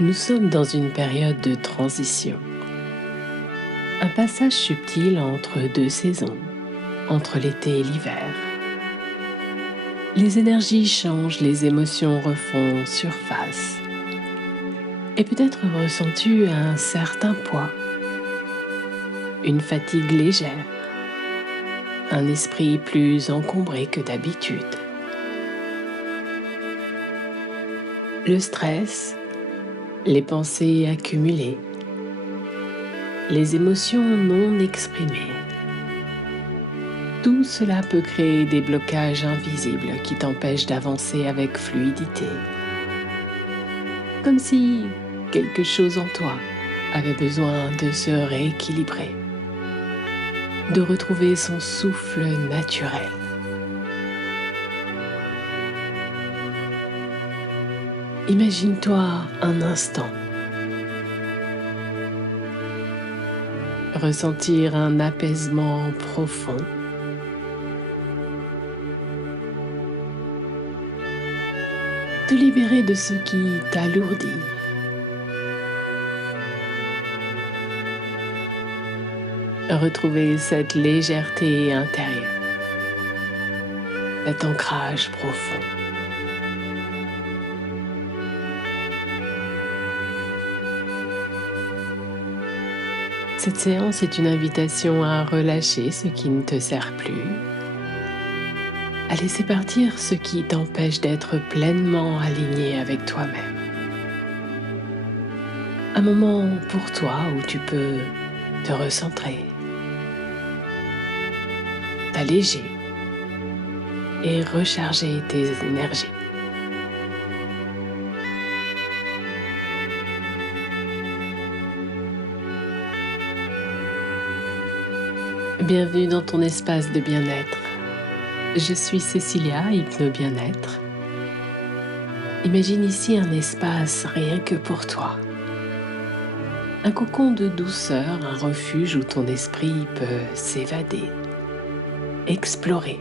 Nous sommes dans une période de transition, un passage subtil entre deux saisons, entre l'été et l'hiver. Les énergies changent, les émotions refont surface. Et peut-être ressens-tu un certain poids, une fatigue légère, un esprit plus encombré que d'habitude. Le stress, les pensées accumulées, les émotions non exprimées. Tout cela peut créer des blocages invisibles qui t'empêchent d'avancer avec fluidité. Comme si quelque chose en toi avait besoin de se rééquilibrer, de retrouver son souffle naturel. Imagine-toi un instant ressentir un apaisement profond, te libérer de ce qui t'alourdit. Retrouver cette légèreté intérieure, cet ancrage profond. Cette séance est une invitation à relâcher ce qui ne te sert plus, à laisser partir ce qui t'empêche d'être pleinement aligné avec toi-même. Un moment pour toi où tu peux te recentrer, t'alléger et recharger tes énergies. Bienvenue dans ton espace de bien-être. Je suis Cécilia, Hypno-Bien-être. Imagine ici un espace rien que pour toi. Un cocon de douceur, un refuge où ton esprit peut s'évader, explorer,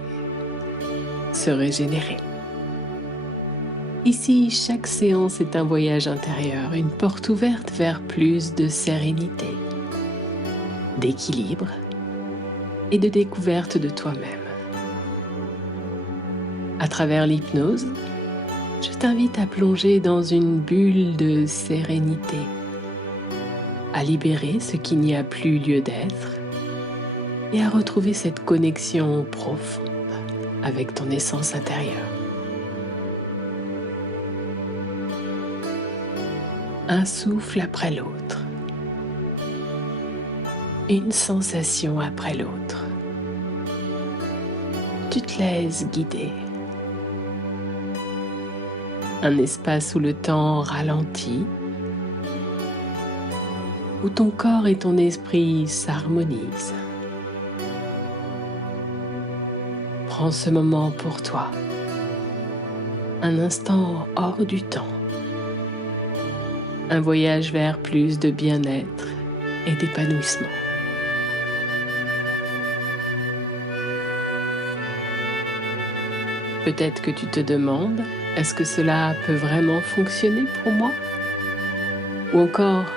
se régénérer. Ici, chaque séance est un voyage intérieur, une porte ouverte vers plus de sérénité, d'équilibre et de découverte de toi-même. À travers l'hypnose, je t'invite à plonger dans une bulle de sérénité, à libérer ce qui n'y a plus lieu d'être et à retrouver cette connexion profonde avec ton essence intérieure. Un souffle après l'autre, une sensation après l'autre. Tu te laisses guider. Un espace où le temps ralentit, où ton corps et ton esprit s'harmonisent. Prends ce moment pour toi, un instant hors du temps, un voyage vers plus de bien-être et d'épanouissement. Peut-être que tu te demandes, est-ce que cela peut vraiment fonctionner pour moi? Ou encore,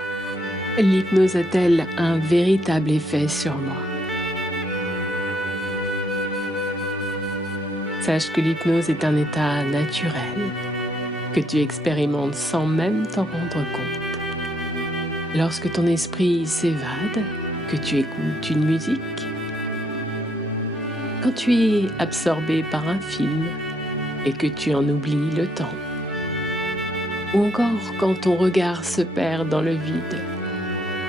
l'hypnose a-t-elle un véritable effet sur moi? Sache que l'hypnose est un état naturel que tu expérimentes sans même t'en rendre compte. Lorsque ton esprit s'évade, que tu écoutes une musique, quand tu es absorbé par un film et que tu en oublies le temps, ou encore quand ton regard se perd dans le vide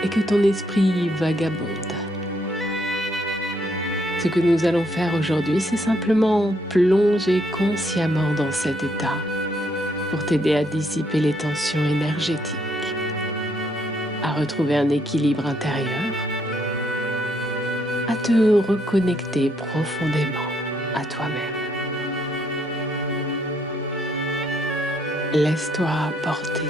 et que ton esprit vagabonde. Ce que nous allons faire aujourd'hui, c'est simplement plonger consciemment dans cet état pour t'aider à dissiper les tensions énergétiques, à retrouver un équilibre intérieur, à te reconnecter profondément à toi-même. Laisse-toi porter.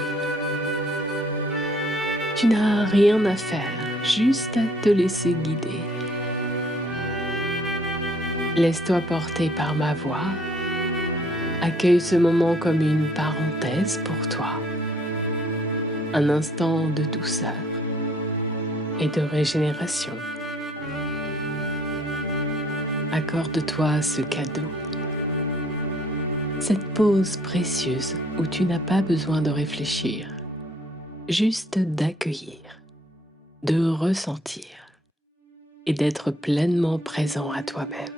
Tu n'as rien à faire, juste à te laisser guider. Laisse-toi porter par ma voix. Accueille ce moment comme une parenthèse pour toi. un instant de douceur et de régénération. Accorde-toi ce cadeau, cette pause précieuse où tu n'as pas besoin de réfléchir, juste d'accueillir, de ressentir et d'être pleinement présent à toi-même.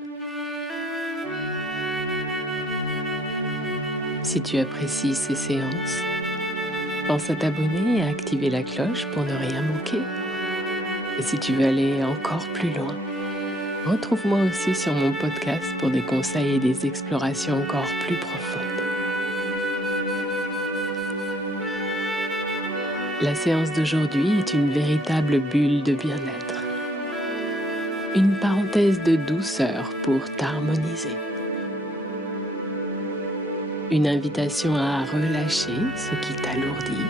Si tu apprécies ces séances, pense à t'abonner et à activer la cloche pour ne rien manquer. Et si tu veux aller encore plus loin, retrouve-moi aussi sur mon podcast pour des conseils et des explorations encore plus profondes. La séance d'aujourd'hui est une véritable bulle de bien-être. Une parenthèse de douceur pour t'harmoniser. Une invitation à relâcher ce qui t'alourdit,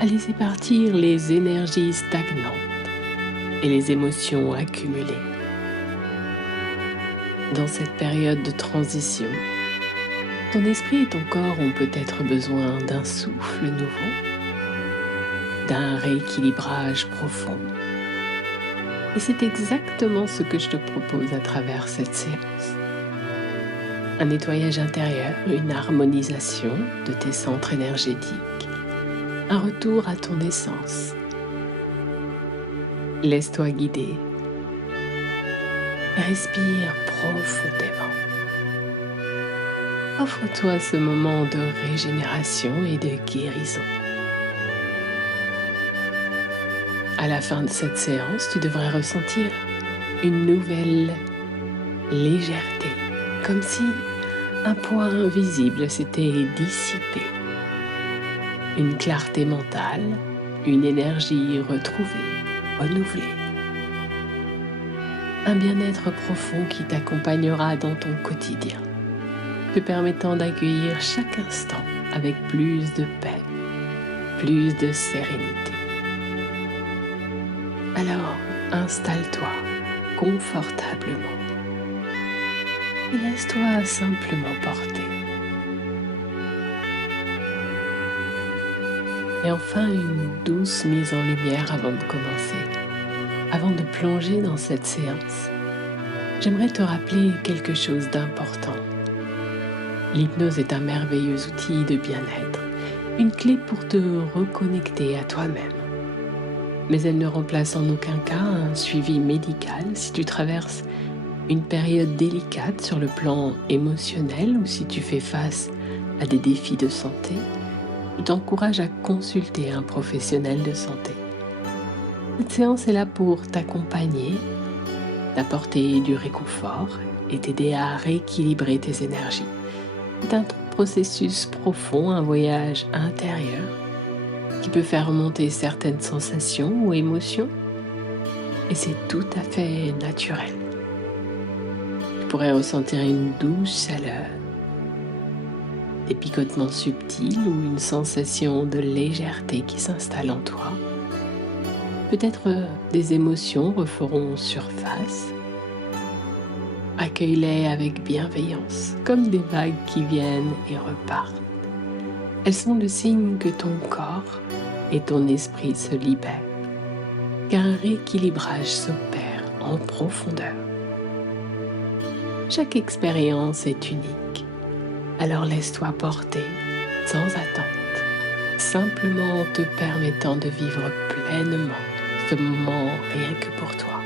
à laisser partir les énergies stagnantes et les émotions accumulées. Dans cette période de transition, ton esprit et ton corps ont peut-être besoin d'un souffle nouveau, d'un rééquilibrage profond. Et c'est exactement ce que je te propose à travers cette séance. Un nettoyage intérieur, une harmonisation de tes centres énergétiques, un retour à ton essence. Laisse-toi guider. Respire profondément. Offre-toi ce moment de régénération et de guérison. À la fin de cette séance, tu devrais ressentir une nouvelle légèreté, comme si un poids invisible s'était dissipé. Une clarté mentale, une énergie retrouvée, renouvelée. Un bien-être profond qui t'accompagnera dans ton quotidien, te permettant d'accueillir chaque instant avec plus de paix, plus de sérénité. Alors, installe-toi confortablement et laisse-toi simplement porter. Et enfin, une douce mise en lumière avant de commencer. Avant de plonger dans cette séance, j'aimerais te rappeler quelque chose d'important. L'hypnose est un merveilleux outil de bien-être, une clé pour te reconnecter à toi-même. Mais elle ne remplace en aucun cas un suivi médical si tu traverses une période délicate sur le plan émotionnel ou si tu fais face à des défis de santé. Je t'encourage à consulter un professionnel de santé. Cette séance est là pour t'accompagner, t'apporter du réconfort et t'aider à rééquilibrer tes énergies. C'est un processus profond, un voyage intérieur qui peut faire remonter certaines sensations ou émotions et c'est tout à fait naturel. Tu pourrais ressentir une douce chaleur, des picotements subtils ou une sensation de légèreté qui s'installe en toi. Peut-être des émotions referont surface. Accueille-les avec bienveillance, comme des vagues qui viennent et repartent. Elles sont le signe que ton corps et ton esprit se libèrent, qu'un rééquilibrage s'opère en profondeur. Chaque expérience est unique, alors laisse-toi porter sans attente, simplement en te permettant de vivre pleinement ce moment rien que pour toi.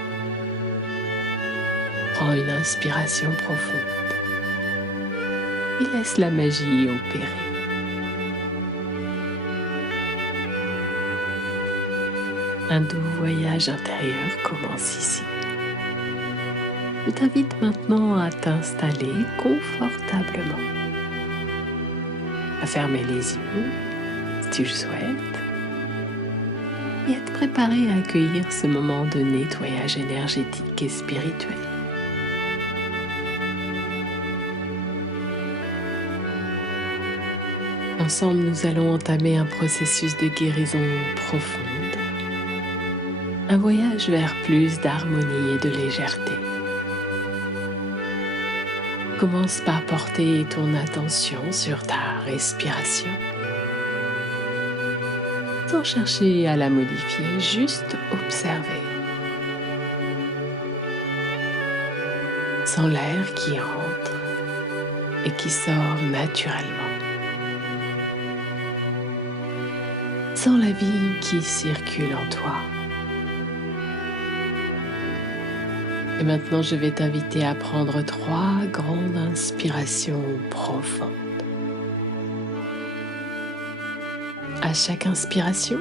Prends une inspiration profonde et laisse la magie opérer. Un doux voyage intérieur commence ici. Je t'invite maintenant à t'installer confortablement, à fermer les yeux si tu le souhaites et à te préparer à accueillir ce moment de nettoyage énergétique et spirituel. Ensemble, nous allons entamer un processus de guérison profonde, un voyage vers plus d'harmonie et de légèreté. Commence par porter ton attention sur ta respiration. sans chercher à la modifier, juste observer. Sans l'air qui entre et qui sort naturellement. Sans la vie qui circule en toi. Et maintenant, je vais t'inviter à prendre 3 grandes inspirations profondes. À chaque inspiration,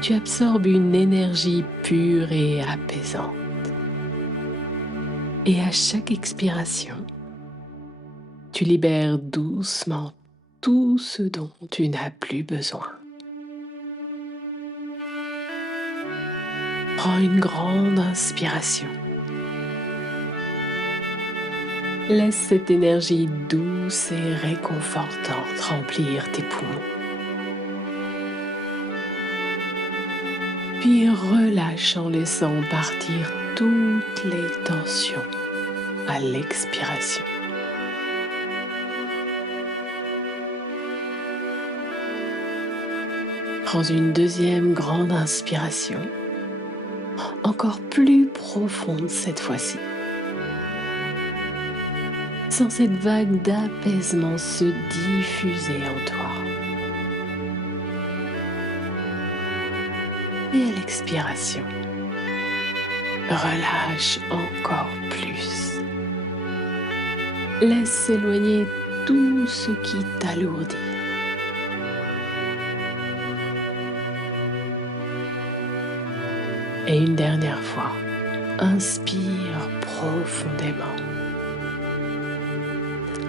tu absorbes une énergie pure et apaisante. Et à chaque expiration, tu libères doucement tout ce dont tu n'as plus besoin. Prends une grande inspiration. Laisse cette énergie douce et réconfortante remplir tes poumons. Puis relâche en laissant partir toutes les tensions à l'expiration. Prends une deuxième grande inspiration, encore plus profonde cette fois-ci. Sens cette vague d'apaisement se diffuser en toi. Et à l'expiration, relâche encore plus. Laisse s'éloigner tout ce qui t'alourdit. Et une dernière fois, inspire profondément.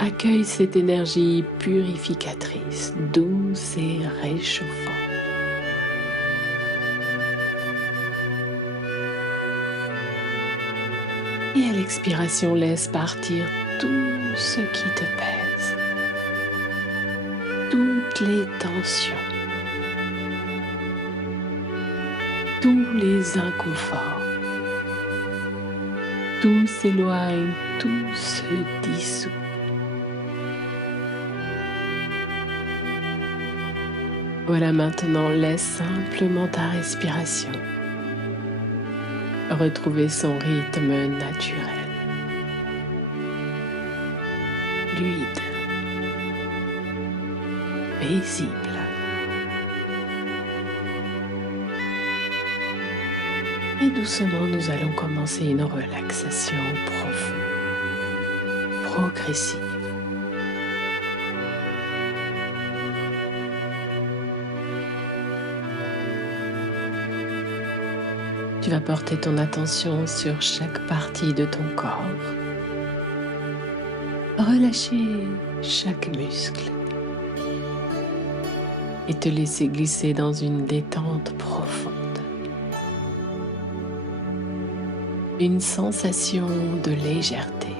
Accueille cette énergie purificatrice, douce et réchauffante. Et à l'expiration, laisse partir tout ce qui te pèse, toutes les tensions, tous les inconforts. Tout s'éloigne, tout se dissout. Voilà, maintenant laisse simplement ta respiration retrouver son rythme naturel. Fluide, paisible. Et doucement, nous allons commencer une relaxation profonde, progressive. Tu vas porter ton attention sur chaque partie de ton corps. Relâcher chaque muscle et te laisser glisser dans une détente profonde. Une sensation de légèreté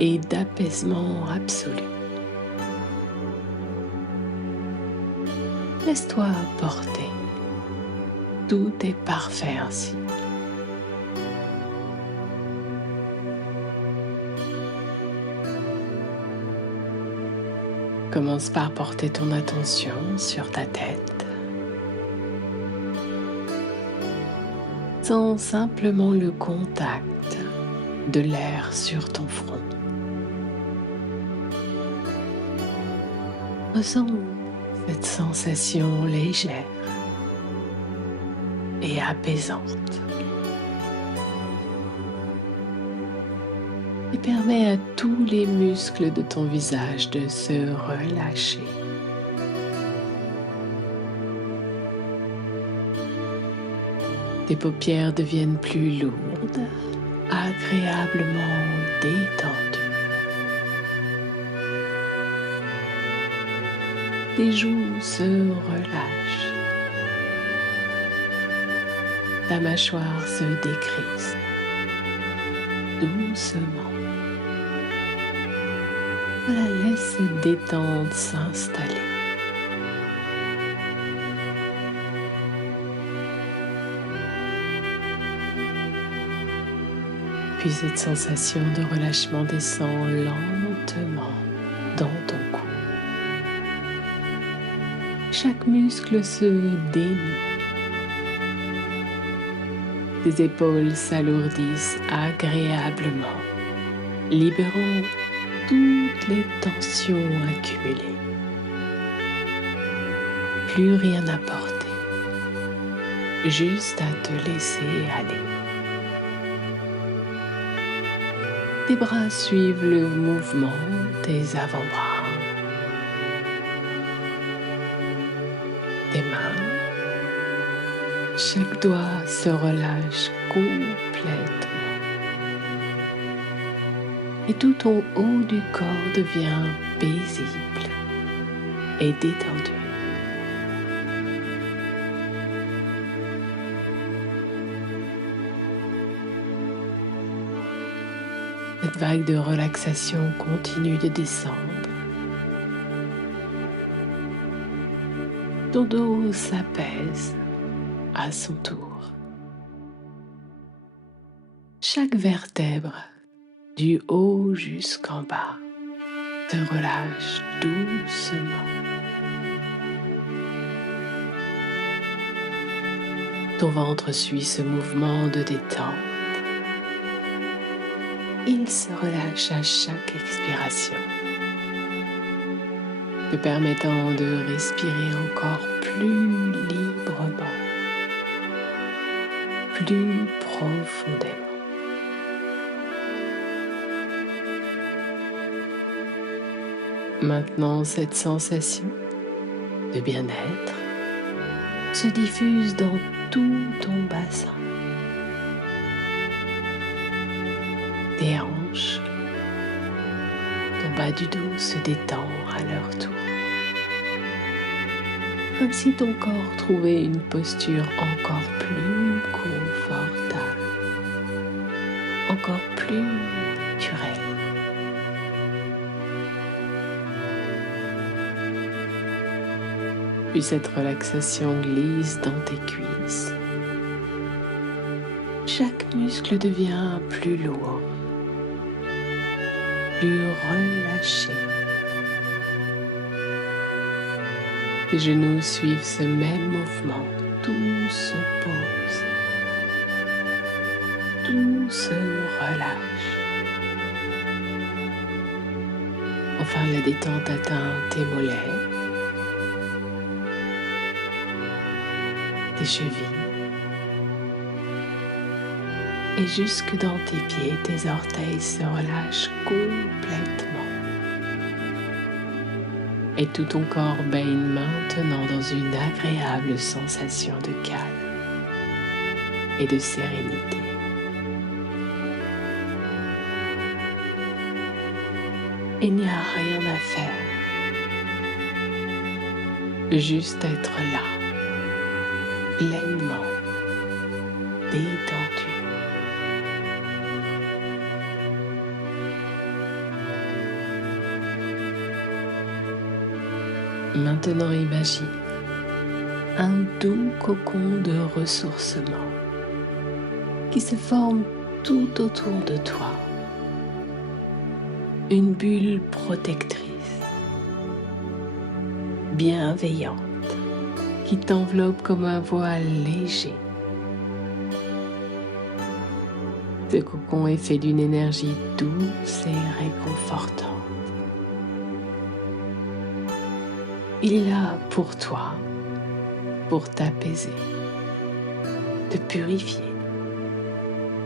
et d'apaisement absolu. Laisse-toi porter. Tout est parfait ainsi. Commence par porter ton attention sur ta tête. Sens simplement le contact de l'air sur ton front. Ressens cette sensation légère et apaisante. Et permets à tous les muscles de ton visage de se relâcher. Tes paupières deviennent plus lourdes, agréablement détendues. Tes joues se relâchent. Ta mâchoire se décrispe doucement. Voilà, laisse cette détente s'installer. Puis cette sensation de relâchement descend lentement dans ton cou. Chaque muscle se dénoue. Tes épaules s'alourdissent agréablement, libérant toutes les tensions accumulées. Plus rien à porter, juste à te laisser aller. Tes bras suivent le mouvement des avant-bras. Tes mains, chaque doigt se relâche complètement. Et tout ton haut du corps devient paisible et détendu. Cette vague de relaxation continue de descendre. Ton dos s'apaise à son tour. Chaque vertèbre, du haut jusqu'en bas, te relâche doucement. Ton ventre suit ce mouvement de détente. Il se relâche à chaque expiration, te permettant de respirer encore plus librement, plus profondément. Maintenant, cette sensation de bien-être se diffuse dans tout ton bassin. Tes hanches, ton bas du dos se détend à leur tour. Comme si ton corps trouvait une posture encore plus confortable, encore plus naturelle. Puis cette relaxation glisse dans tes cuisses. Chaque muscle devient plus lourd, plus relâché. Tes genoux suivent ce même mouvement, tout se pose, tout se relâche. Enfin, la détente atteint tes mollets, tes chevilles, et jusque dans tes pieds, tes orteils se relâchent complètement. Et tout ton corps baigne maintenant dans une agréable sensation de calme et de sérénité. Il n'y a rien à faire, juste être là, pleinement détendu. Maintenant, imagine un doux cocon de ressourcement qui se forme tout autour de toi. Une bulle protectrice, bienveillante, qui t'enveloppe comme un voile léger. Ce cocon est fait d'une énergie douce et réconfortante. Il est là pour toi, pour t'apaiser, te purifier,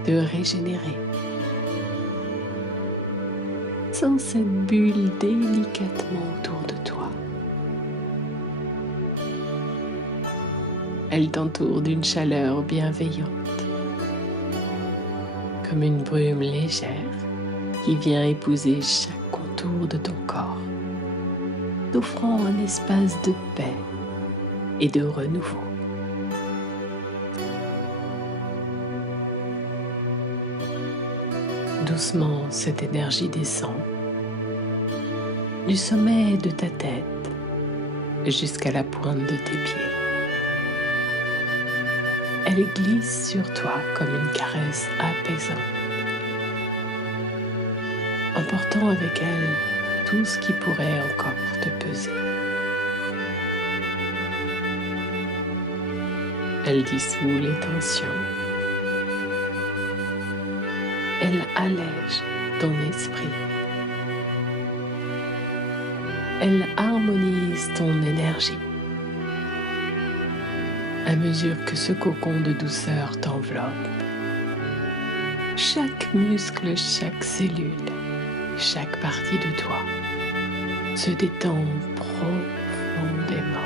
te régénérer. Sens cette bulle délicatement autour de toi. Elle t'entoure d'une chaleur bienveillante, comme une brume légère qui vient épouser chaque contour de ton corps, t'offrant un espace de paix et de renouveau. Doucement, cette énergie descend du sommet de ta tête jusqu'à la pointe de tes pieds. Elle glisse sur toi comme une caresse apaisante, emportant avec elle tout ce qui pourrait encore te peser. Elle dissout les tensions. Elle allège ton esprit. Elle harmonise ton énergie. À mesure que ce cocon de douceur t'enveloppe, chaque muscle, chaque cellule, chaque partie de toi se détend profondément.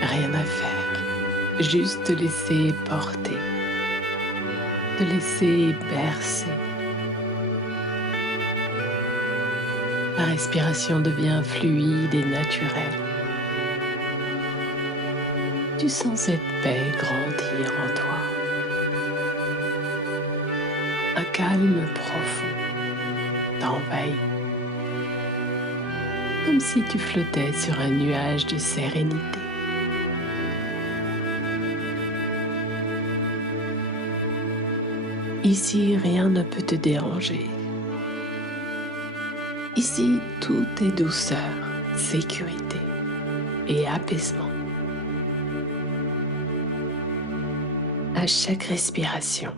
Rien à faire, juste te laisser porter, te laisser bercer. La respiration devient fluide et naturelle. Tu sens cette paix grandir en toi. Un calme profond t'envahit, comme si tu flottais sur un nuage de sérénité. Ici, rien ne peut te déranger. Ici, tout est douceur, sécurité et apaisement. À chaque respiration,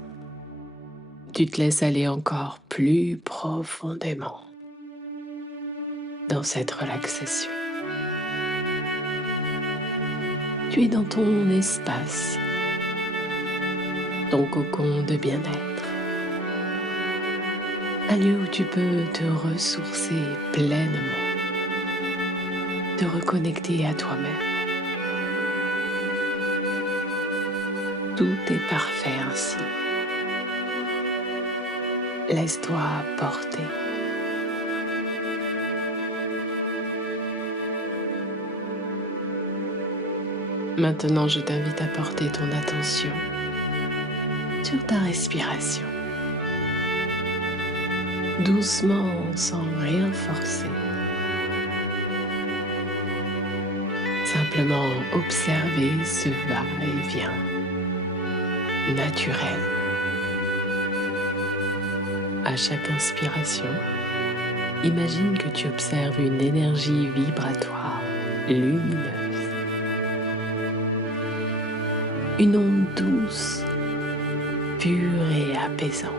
tu te laisses aller encore plus profondément dans cette relaxation. Tu es dans ton espace, ton cocon de bien-être. Un lieu où tu peux te ressourcer pleinement, te reconnecter à toi-même. Tout est parfait ainsi. Laisse-toi porter. Maintenant, je t'invite à porter ton attention sur ta respiration. Doucement, sans rien forcer. Simplement observer ce va-et-vient naturel. À chaque inspiration, imagine que tu observes une énergie vibratoire lumineuse. Une onde douce, pure et apaisante.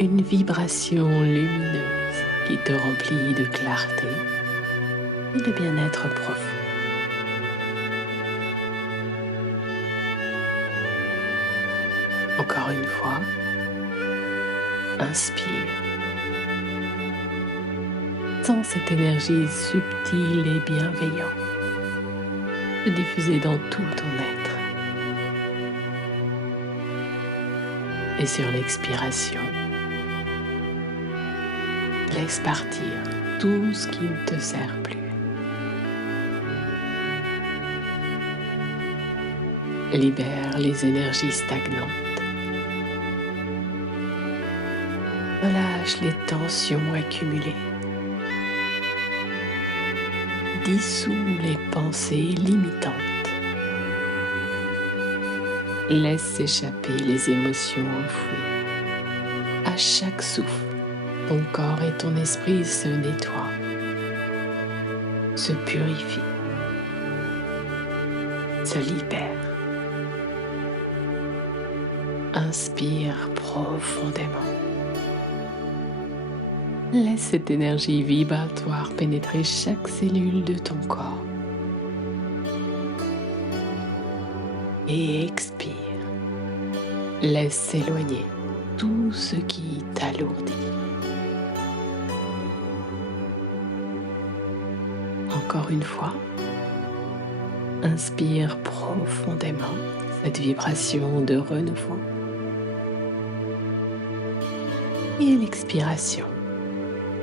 Une vibration lumineuse qui te remplit de clarté et de bien-être profond. Encore une fois, inspire. Sens cette énergie subtile et bienveillante se diffuser dans tout ton être. Et sur l'expiration, laisse partir tout ce qui ne te sert plus. Libère les énergies stagnantes. Relâche les tensions accumulées. Dissous les pensées limitantes. Laisse s'échapper les émotions enfouies. À chaque souffle, ton corps et ton esprit se nettoient, se purifient, se libèrent. Inspire profondément. Laisse cette énergie vibratoire pénétrer chaque cellule de ton corps. Et expire. Laisse s'éloigner tout ce qui t'alourdit. Encore une fois, inspire profondément cette vibration de renouveau. Et à l'expiration,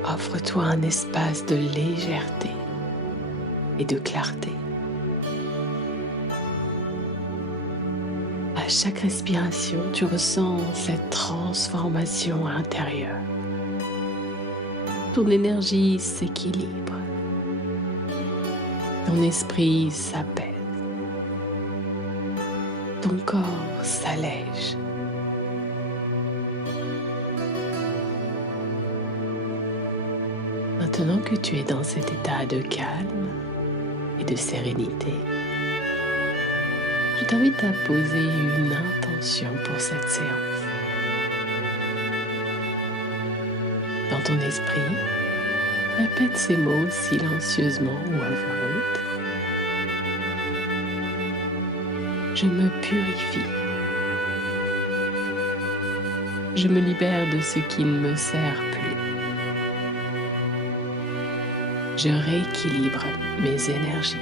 offre-toi un espace de légèreté et de clarté. À chaque respiration, tu ressens cette transformation intérieure. Ton énergie s'équilibre. Ton esprit s'apaise. Ton corps s'allège. Maintenant que tu es dans cet état de calme et de sérénité, je t'invite à poser une intention pour cette séance. Dans ton esprit, répète ces mots silencieusement ou à voix haute. Je me purifie. Je me libère de ce qui ne me sert plus. Je rééquilibre mes énergies.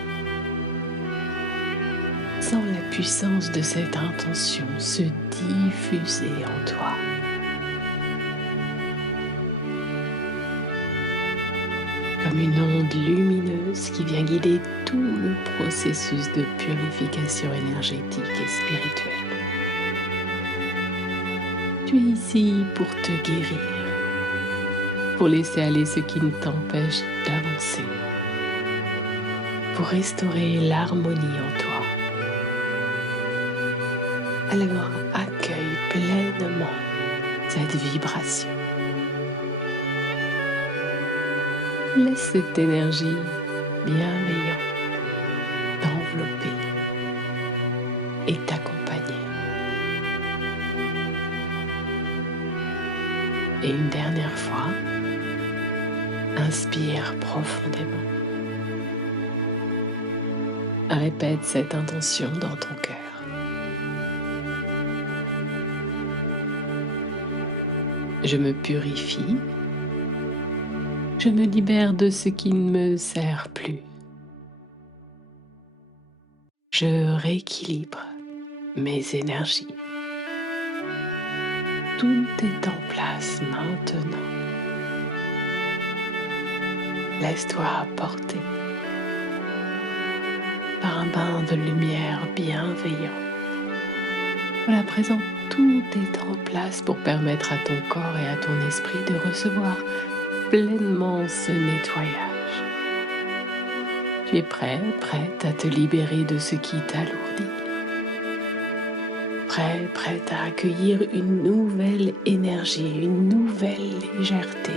Sens la puissance de cette intention se diffuser en toi. Comme une onde lumineuse qui vient guider tout le processus de purification énergétique et spirituelle. Tu es ici pour te guérir, pour laisser aller ce qui ne t'empêche d'avancer, pour restaurer l'harmonie en toi. Alors accueille pleinement cette vibration. Laisse cette énergie bienveillante t'envelopper et t'accompagner. Et une dernière fois, inspire profondément. Répète cette intention dans ton cœur. Je me purifie. Je me libère de ce qui ne me sert plus. Je rééquilibre mes énergies. Tout est en place maintenant. Laisse-toi porter par un bain de lumière bienveillant. Voilà, présent, tout est en place pour permettre à ton corps et à ton esprit de recevoir pleinement ce nettoyage. Tu es prête à te libérer de ce qui t'alourdit. Prête à accueillir une nouvelle énergie, une nouvelle légèreté.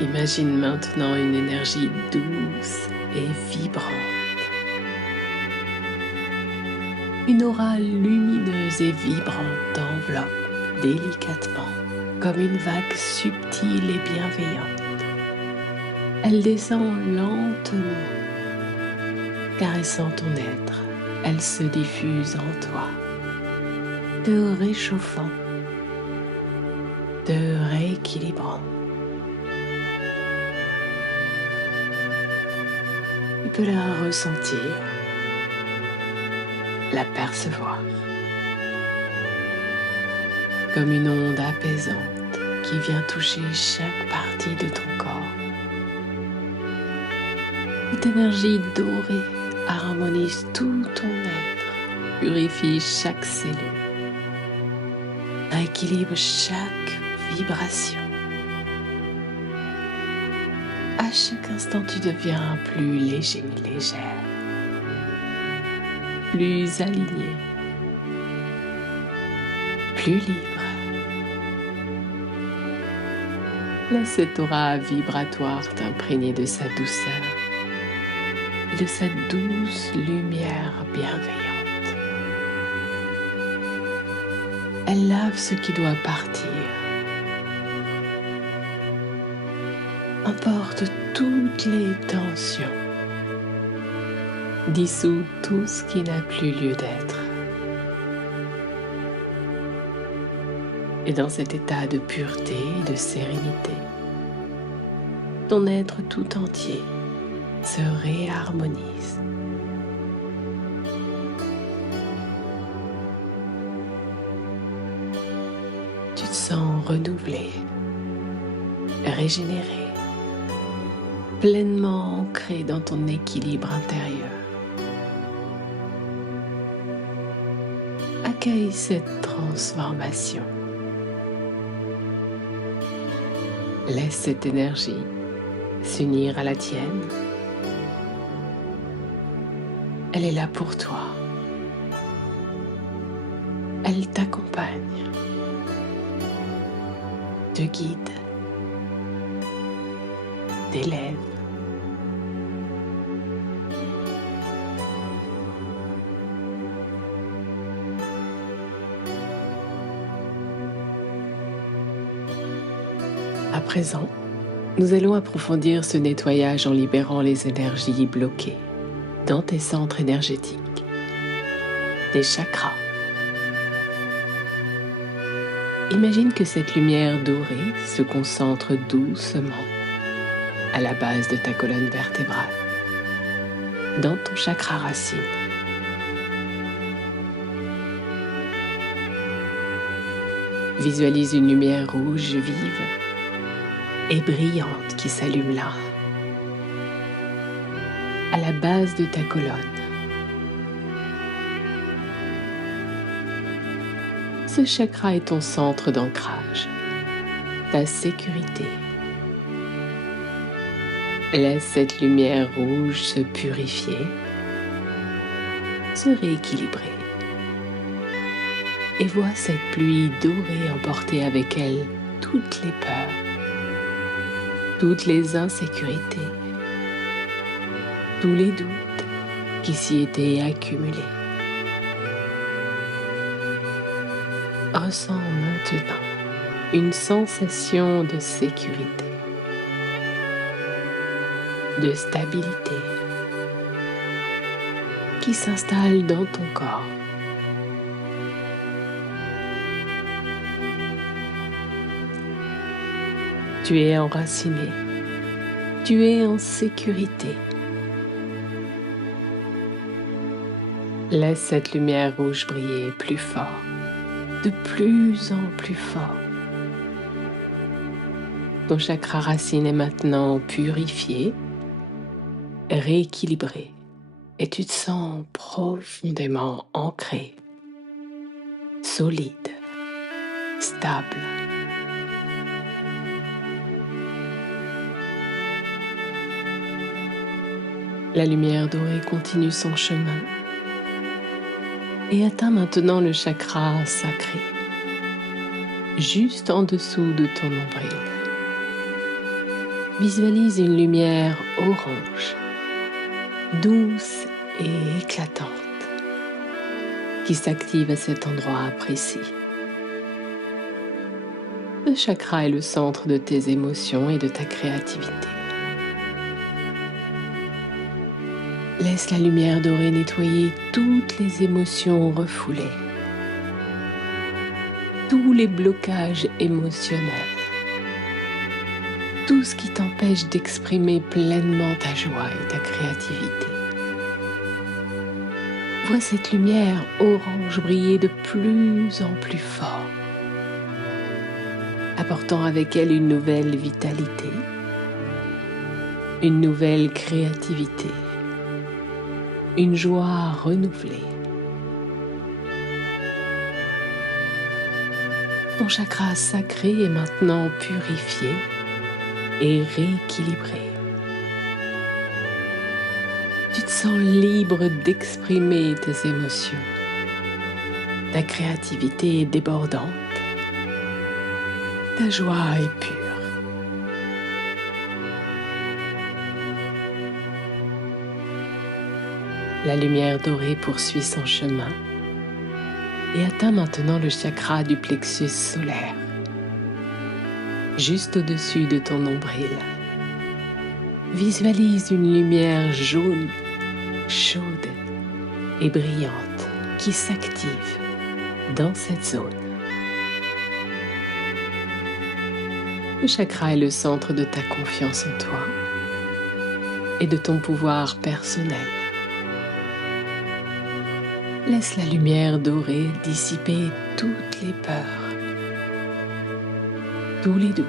Imagine maintenant une énergie douce et vibrante. Une aura lumineuse et vibrante t'enveloppe délicatement, comme une vague subtile et bienveillante. Elle descend lentement, caressant ton être. Elle se diffuse en toi, te réchauffant, te rééquilibrant. Tu peux la ressentir, la percevoir, comme une onde apaisante qui vient toucher chaque partie de ton corps. Cette énergie dorée harmonise tout ton être, purifie chaque cellule, rééquilibre chaque vibration. À chaque instant, tu deviens plus léger, légère, plus aligné, plus libre. Laisse cette aura vibratoire t'imprégner de sa douceur et de sa douce lumière bienveillante. Elle lave ce qui doit partir, emporte toutes les tensions, dissout tout ce qui n'a plus lieu d'être. Et dans cet état de pureté et de sérénité, ton être tout entier se réharmonise. Tu te sens renouvelé, régénéré, pleinement ancré dans ton équilibre intérieur. Accueille cette transformation. Laisse cette énergie s'unir à la tienne. Elle est là pour toi. Elle t'accompagne, te guide, t'élève. À présent, nous allons approfondir ce nettoyage en libérant les énergies bloquées dans tes centres énergétiques, tes chakras. Imagine que cette lumière dorée se concentre doucement à la base de ta colonne vertébrale, dans ton chakra racine. Visualise une lumière rouge vive et brillante qui s'allume là, à la base de ta colonne. Ce chakra est ton centre d'ancrage, ta sécurité. Laisse cette lumière rouge se purifier, se rééquilibrer. Et vois cette pluie dorée emporter avec elle toutes les peurs, toutes les insécurités, tous les doutes qui s'y étaient accumulés. Ressens maintenant une sensation de sécurité, de stabilité qui s'installe dans ton corps. Tu es enraciné, tu es en sécurité. Laisse cette lumière rouge briller plus fort, de plus en plus fort. Ton chakra racine est maintenant purifié, rééquilibré, et tu te sens profondément ancré, solide, stable. La lumière dorée continue son chemin et atteint maintenant le chakra sacré, juste en dessous de ton nombril. Visualise une lumière orange, douce et éclatante, qui s'active à cet endroit précis. Le chakra est le centre de tes émotions et de ta créativité. Laisse la lumière dorée nettoyer toutes les émotions refoulées, tous les blocages émotionnels, tout ce qui t'empêche d'exprimer pleinement ta joie et ta créativité. Vois cette lumière orange briller de plus en plus fort, apportant avec elle une nouvelle vitalité, une nouvelle créativité, une joie renouvelée. Ton chakra sacré est maintenant purifié et rééquilibré. Tu te sens libre d'exprimer tes émotions. Ta créativité est débordante. Ta joie est pure. La lumière dorée poursuit son chemin et atteint maintenant le chakra du plexus solaire, juste au-dessus de ton nombril. Visualise une lumière jaune, chaude et brillante qui s'active dans cette zone. Le chakra est le centre de ta confiance en toi et de ton pouvoir personnel. Laisse la lumière dorée dissiper toutes les peurs, tous les doutes,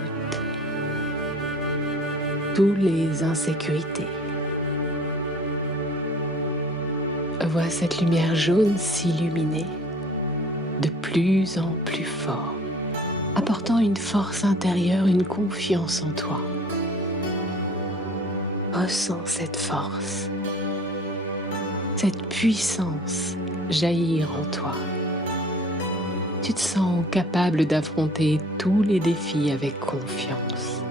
toutes les insécurités. Vois cette lumière jaune s'illuminer de plus en plus fort, apportant une force intérieure, une confiance en toi. Ressens cette force, cette puissance jaillir en toi. tu te sens capable d'affronter tous les défis avec confiance.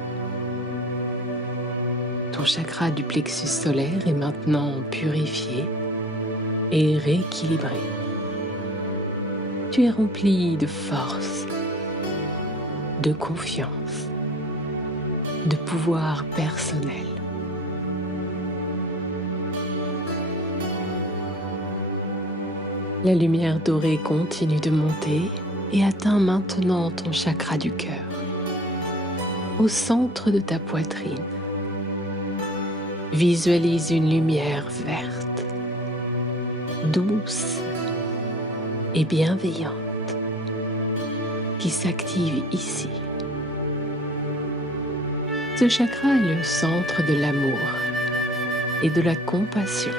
Ton chakra du plexus solaire est maintenant purifié et rééquilibré. Tu es rempli de force, de confiance, de pouvoir personnel. La lumière dorée continue de monter et atteint maintenant ton chakra du cœur, au centre de ta poitrine. Visualise une lumière verte, douce et bienveillante qui s'active ici. Ce chakra est le centre de l'amour et de la compassion.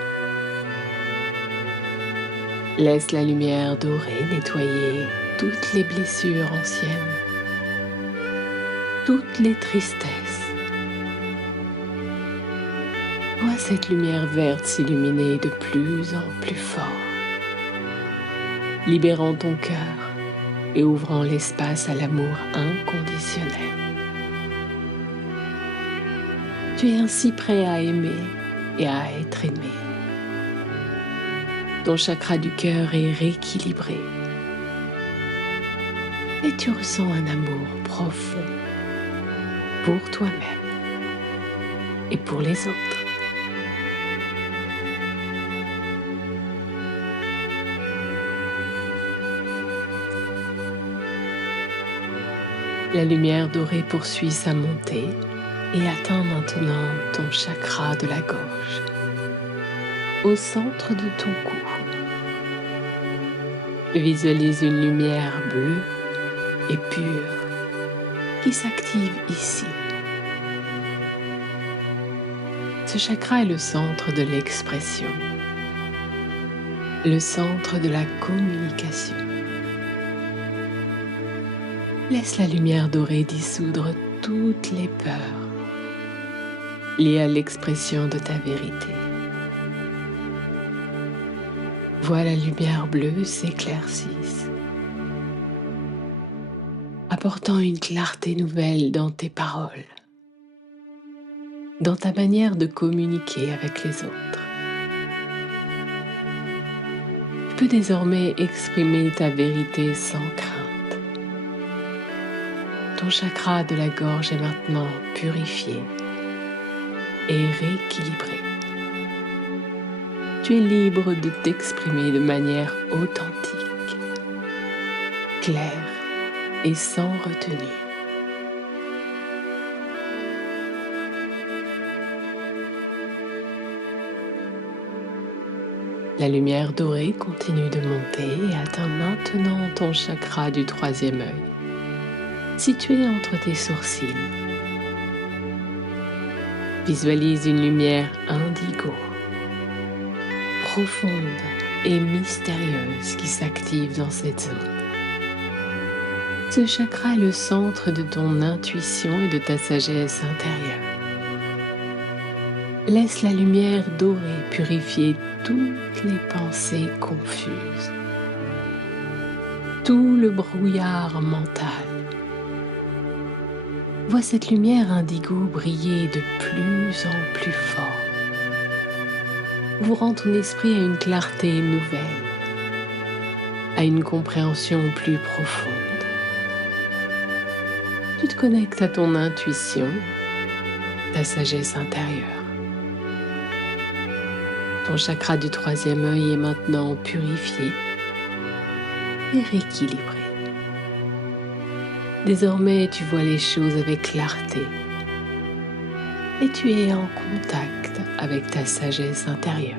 Laisse la lumière dorée nettoyer toutes les blessures anciennes, toutes les tristesses. Vois cette lumière verte s'illuminer de plus en plus fort, libérant ton cœur et ouvrant l'espace à l'amour inconditionnel. Tu es ainsi prêt à aimer et à être aimé. Ton chakra du cœur est rééquilibré et tu ressens un amour profond pour toi-même et pour les autres. La lumière dorée poursuit sa montée et atteint maintenant ton chakra de la gorge, au centre de ton cou. Visualise une lumière bleue et pure qui s'active ici. Ce chakra est le centre de l'expression, le centre de la communication. Laisse la lumière dorée dissoudre toutes les peurs liées à l'expression de ta vérité. Vois la lumière bleue s'éclaircisse, apportant une clarté nouvelle dans tes paroles, dans ta manière de communiquer avec les autres. Tu peux désormais exprimer ta vérité sans crainte. Ton chakra de la gorge est maintenant purifié et rééquilibré. Tu es libre de t'exprimer de manière authentique, claire et sans retenue. La lumière dorée continue de monter et atteint maintenant ton chakra du troisième œil, situé entre tes sourcils. Visualise une lumière indigo, profonde et mystérieuse qui s'active dans cette zone. Ce chakra est le centre de ton intuition et de ta sagesse intérieure. Laisse la lumière dorée purifier toutes les pensées confuses, tout le brouillard mental. Vois cette lumière indigo briller de plus en plus fort, ouvrant ton esprit à une clarté nouvelle, à une compréhension plus profonde. Tu te connectes à ton intuition, ta sagesse intérieure. Ton chakra du troisième œil est maintenant purifié et rééquilibré. Désormais, tu vois les choses avec clarté et tu es en contact avec ta sagesse intérieure.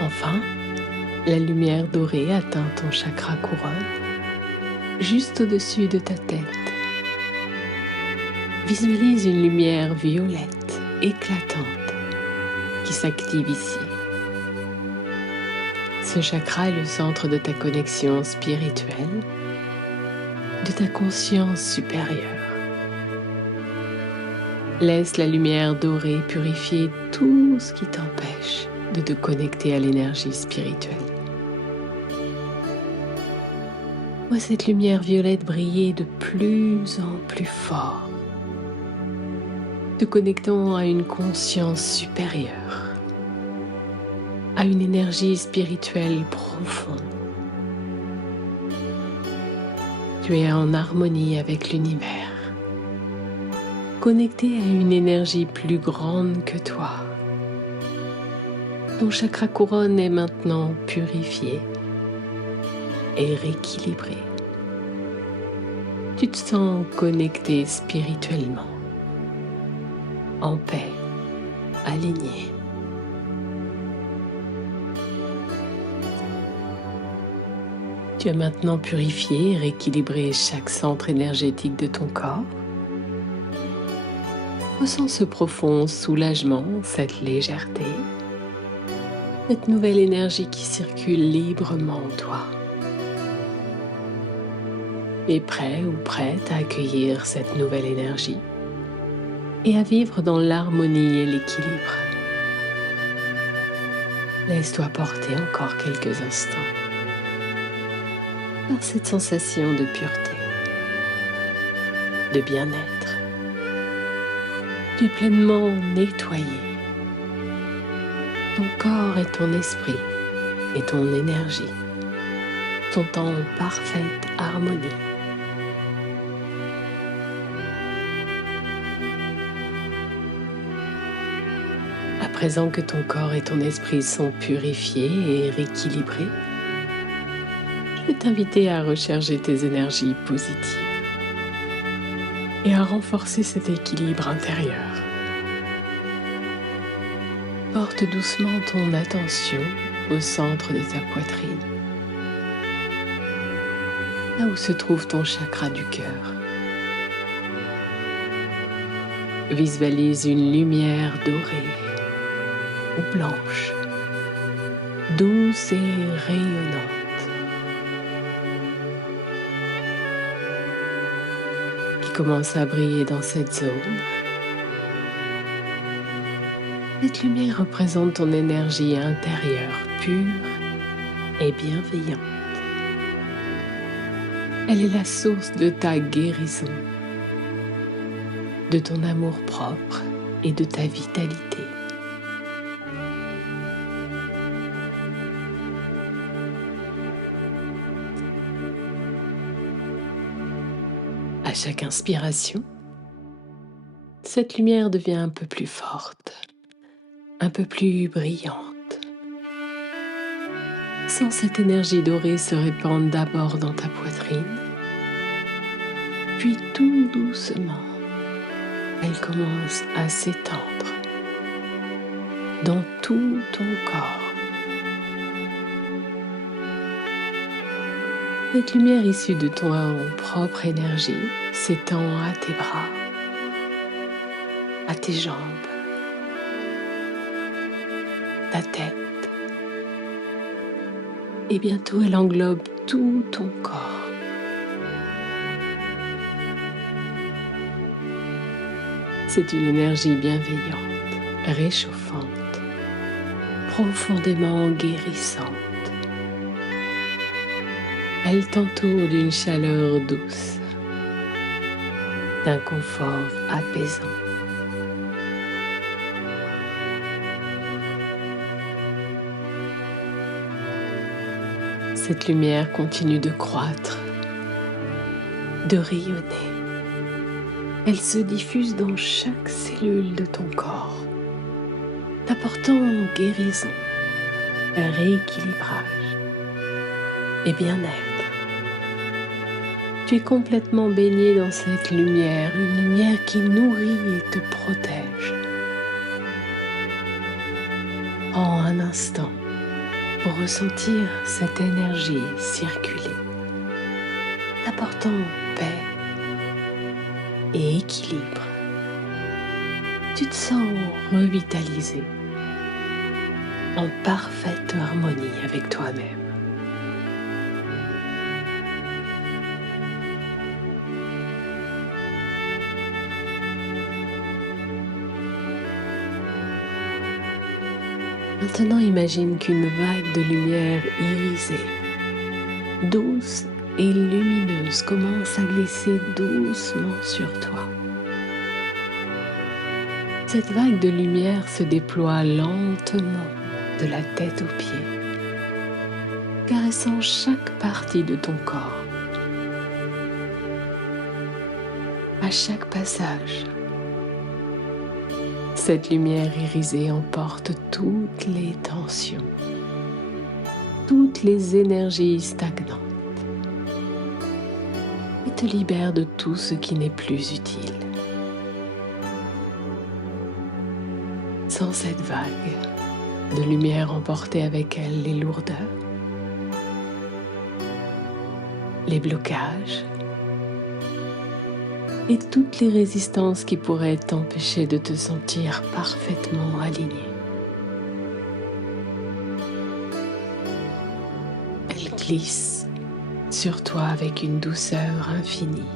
Enfin, la lumière dorée atteint ton chakra couronne, juste au-dessus de ta tête. Visualise une lumière violette éclatante qui s'active ici. Ce chakra est le centre de ta connexion spirituelle, de ta conscience supérieure. Laisse la lumière dorée purifier tout ce qui t'empêche de te connecter à l'énergie spirituelle. Vois cette lumière violette briller de plus en plus fort, te connectant à une conscience supérieure, à une énergie spirituelle profonde. Tu es en harmonie avec l'univers, connecté à une énergie plus grande que toi. Ton chakra couronne est maintenant purifié et rééquilibré. Tu te sens connecté spirituellement, en paix, aligné. Tu as maintenant purifié et rééquilibré chaque centre énergétique de ton corps. Ressens ce profond soulagement, cette légèreté, cette nouvelle énergie qui circule librement en toi. Es prêt ou prête à accueillir cette nouvelle énergie et à vivre dans l'harmonie et l'équilibre. Laisse-toi porter encore quelques instants par cette sensation de pureté, de bien-être. Tu es pleinement nettoyé. Ton corps et ton esprit et ton énergie sont en parfaite harmonie. À présent que ton corps et ton esprit sont purifiés et rééquilibrés, je vais t'inviter à recharger tes énergies positives et à renforcer cet équilibre intérieur. Porte doucement ton attention au centre de ta poitrine, là où se trouve ton chakra du cœur. Visualise une lumière dorée ou blanche, douce et rayonnante, qui commence à briller dans cette zone. Cette lumière représente ton énergie intérieure pure et bienveillante. Elle est la source de ta guérison, de ton amour propre et de ta vitalité. À chaque inspiration, cette lumière devient un peu plus forte, un peu plus brillante. Sens cette énergie dorée se répandre d'abord dans ta poitrine, puis tout doucement, elle commence à s'étendre dans tout ton corps. Cette lumière issue de ton propre énergie s'étend à tes bras, à tes jambes, ta tête, et bientôt elle englobe tout ton corps. C'est une énergie bienveillante, réchauffante, profondément guérissante. Elle t'entoure d'une chaleur douce, d'un confort apaisant. Cette lumière continue de croître, de rayonner. Elle se diffuse dans chaque cellule de ton corps, t'apportant guérison, rééquilibrage et bien-être. Tu es complètement baigné dans cette lumière, une lumière qui nourrit et te protège. Prends un instant pour ressentir cette énergie circuler, t'apportant paix et équilibre. Tu te sens revitalisé, en parfaite harmonie avec toi-même. Maintenant, imagine qu'une vague de lumière irisée, douce et lumineuse, commence à glisser doucement sur toi. Cette vague de lumière se déploie lentement de la tête aux pieds, caressant chaque partie de ton corps. À chaque passage, cette lumière irisée emporte toutes les tensions, toutes les énergies stagnantes et te libère de tout ce qui n'est plus utile. Sans cette vague de lumière emporter avec elle les lourdeurs, les blocages et toutes les résistances qui pourraient t'empêcher de te sentir parfaitement aligné. Elle glisse sur toi avec une douceur infinie,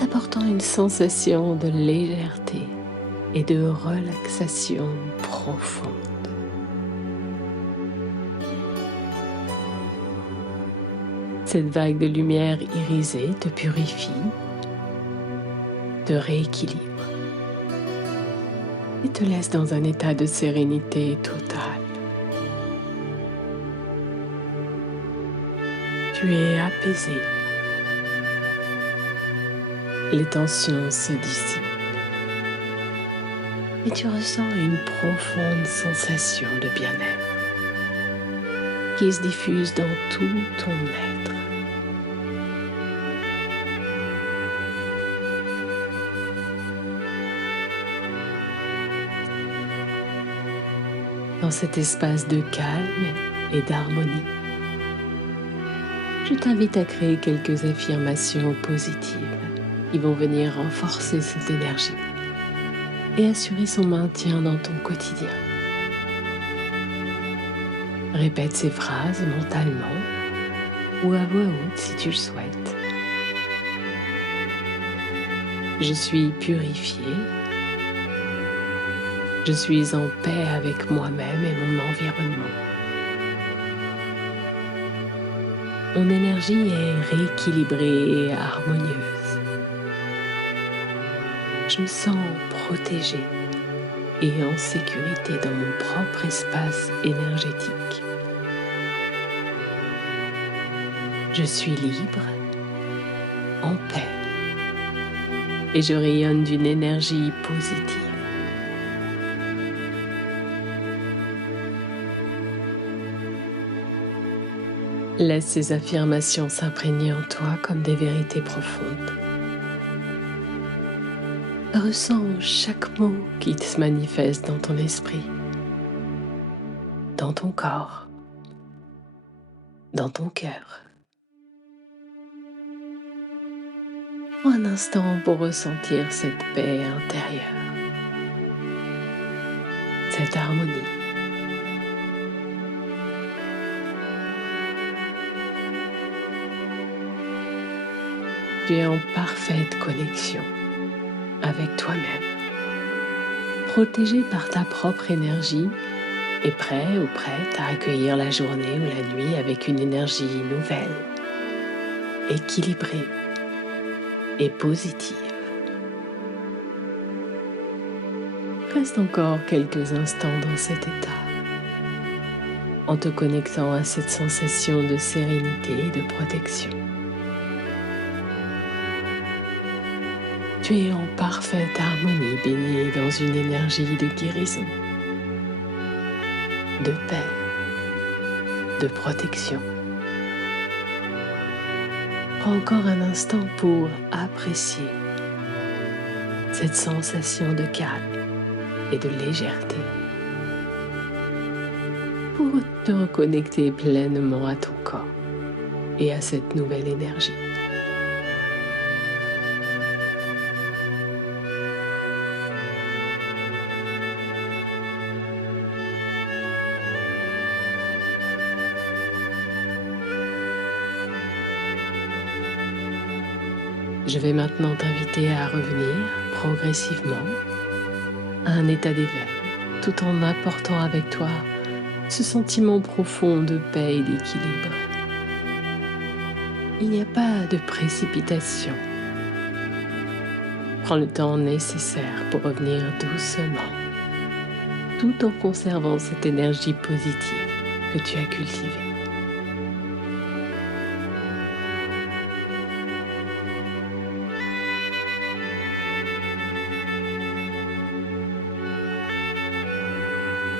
t'apportant une sensation de légèreté et de relaxation profonde. Cette vague de lumière irisée te purifie, te rééquilibre et te laisse dans un état de sérénité totale. Tu es apaisé. Les tensions se dissipent et tu ressens une profonde sensation de bien-être qui se diffuse dans tout ton être. Dans cet espace de calme et d'harmonie, je t'invite à créer quelques affirmations positives qui vont venir renforcer cette énergie et assurer son maintien dans ton quotidien. Répète ces phrases mentalement ou à voix haute si tu le souhaites. Je suis purifié. Je suis en paix avec moi-même et mon environnement. Mon énergie est rééquilibrée et harmonieuse. Je me sens protégée et en sécurité dans mon propre espace énergétique. Je suis libre, en paix, et je rayonne d'une énergie positive. Laisse ces affirmations s'imprégner en toi comme des vérités profondes. Ressens chaque mot qui se manifeste dans ton esprit, dans ton corps, dans ton cœur. Prends un instant pour ressentir cette paix intérieure, cette harmonie. Tu es en parfaite connexion avec toi-même, protégé par ta propre énergie et prêt ou prête à accueillir la journée ou la nuit avec une énergie nouvelle, équilibrée et positive. Reste encore quelques instants dans cet état, en te connectant à cette sensation de sérénité et de protection. Tu es en parfaite harmonie, baigné dans une énergie de guérison, de paix, de protection. Prends encore un instant pour apprécier cette sensation de calme et de légèreté, pour te reconnecter pleinement à ton corps et à cette nouvelle énergie. Je vais maintenant t'inviter à revenir progressivement à un état d'éveil tout en apportant avec toi ce sentiment profond de paix et d'équilibre. Il n'y a pas de précipitation. Prends le temps nécessaire pour revenir doucement, tout en conservant cette énergie positive que tu as cultivée.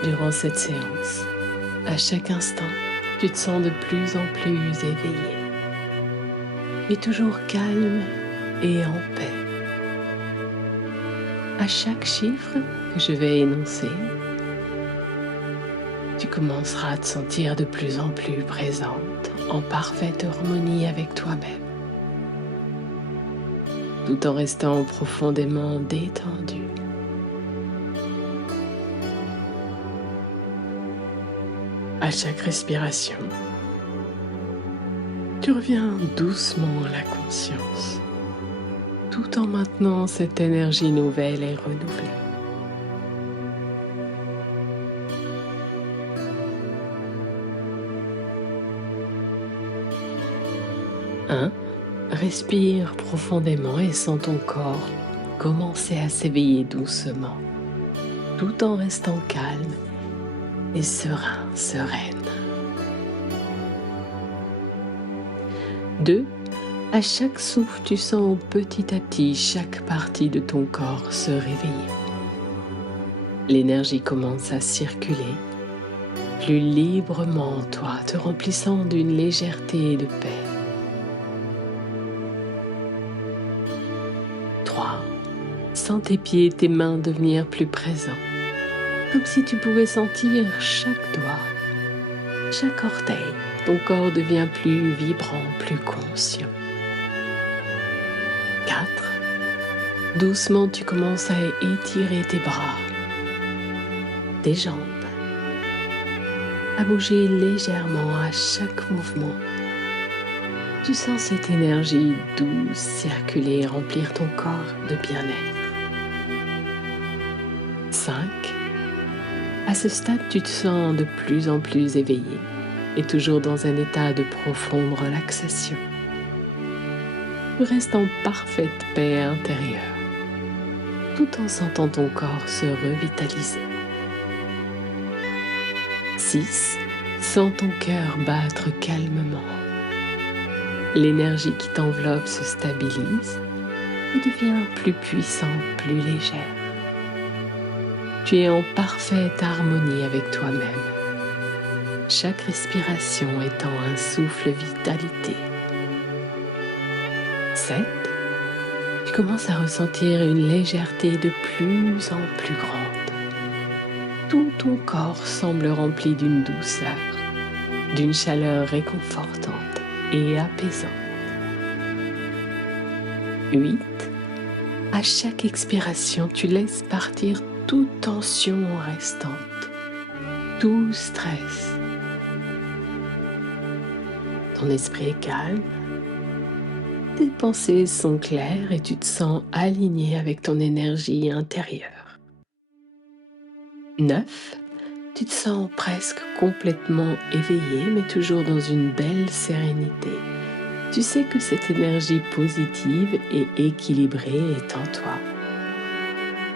Durant cette séance, à chaque instant, tu te sens de plus en plus éveillé, mais toujours calme et en paix. À chaque chiffre que je vais énoncer, tu commenceras à te sentir de plus en plus présente, en parfaite harmonie avec toi-même, tout en restant profondément détendu. À chaque respiration, tu reviens doucement à la conscience, tout en maintenant cette énergie nouvelle et renouvelée. 1. Respire profondément et sens ton corps commencer à s'éveiller doucement, tout en restant calme et serein, sereine. 2. À chaque souffle, tu sens petit à petit chaque partie de ton corps se réveiller. L'énergie commence à circuler plus librement en toi, te remplissant d'une légèreté et de paix. 3. Sens tes pieds et tes mains devenir plus présents, comme si tu pouvais sentir chaque doigt, chaque orteil. Ton corps devient plus vibrant, plus conscient. 4. Doucement, tu commences à étirer tes bras, tes jambes, à bouger légèrement à chaque mouvement. Tu sens cette énergie douce circuler et remplir ton corps de bien-être. 5. À ce stade, tu te sens de plus en plus éveillé et toujours dans un état de profonde relaxation. Tu restes en parfaite paix intérieure, tout en sentant ton corps se revitaliser. 6. Sens ton cœur battre calmement. L'énergie qui t'enveloppe se stabilise et devient plus puissante, plus légère. Tu es en parfaite harmonie avec toi-même, chaque respiration étant un souffle vitalité. 7. Tu commences à ressentir une légèreté de plus en plus grande. Tout ton corps semble rempli d'une douceur, d'une chaleur réconfortante et apaisante. 8. À chaque expiration, tu laisses partir toute tension restante, tout stress. Ton esprit est calme, tes pensées sont claires et tu te sens aligné avec ton énergie intérieure. 9. Tu te sens presque complètement éveillé, mais toujours dans une belle sérénité. Tu sais que cette énergie positive et équilibrée est en toi,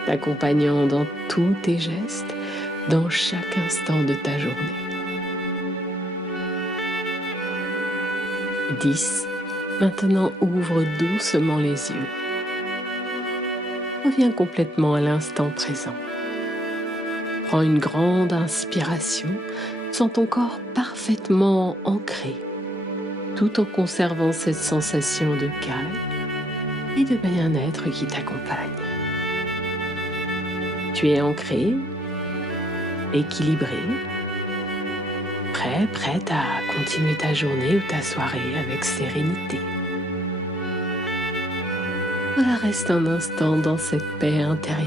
t'accompagnant dans tous tes gestes, dans chaque instant de ta journée. 10. Maintenant, ouvre doucement les yeux. Reviens complètement à l'instant présent. Prends une grande inspiration, sens ton corps parfaitement ancré, tout en conservant cette sensation de calme et de bien-être qui t'accompagne. Tu es ancré, équilibré, prête à continuer ta journée ou ta soirée avec sérénité. Voilà, reste un instant dans cette paix intérieure.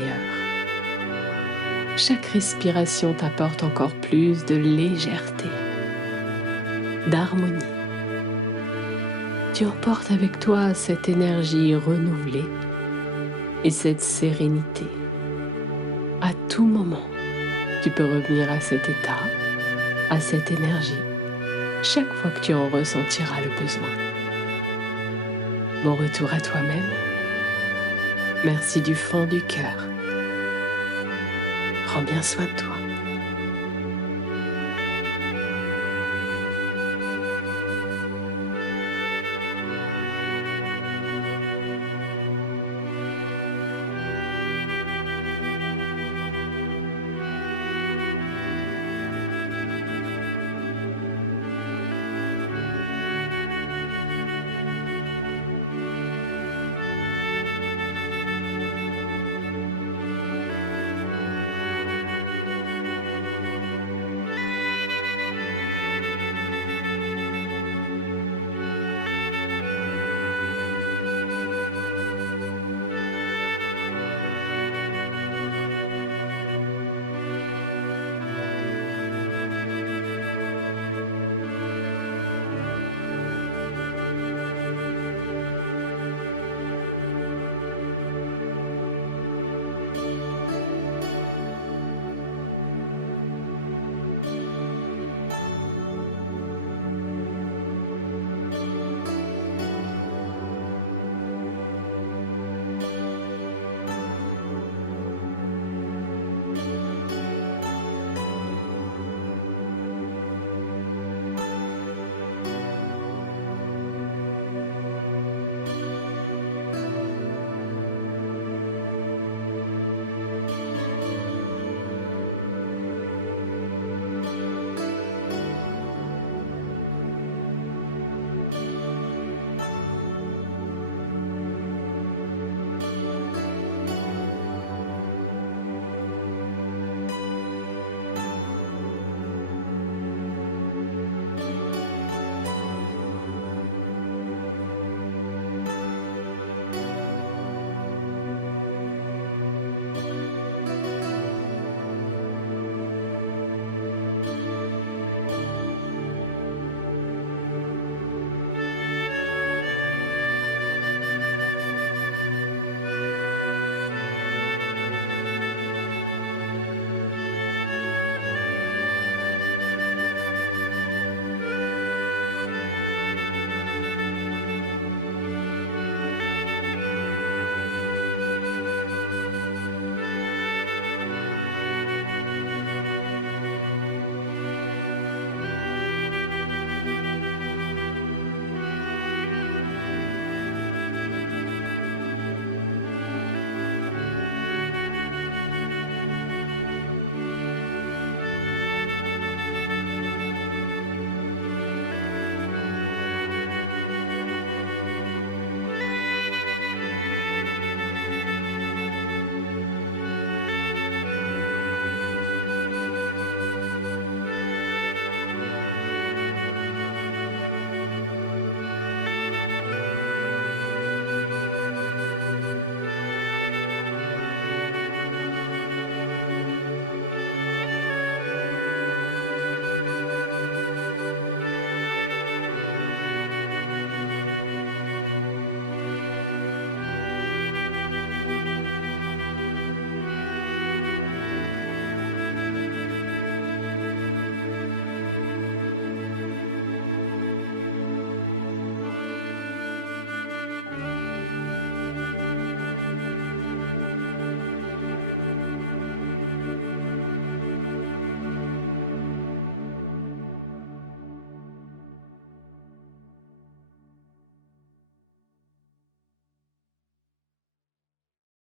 Chaque respiration t'apporte encore plus de légèreté, d'harmonie. Tu emportes avec toi cette énergie renouvelée et cette sérénité à tout moment, Tu peux revenir à cet état, à cette énergie, chaque fois que tu en ressentiras le besoin. Bon retour à toi-même. Merci du fond du cœur. Prends bien soin de toi.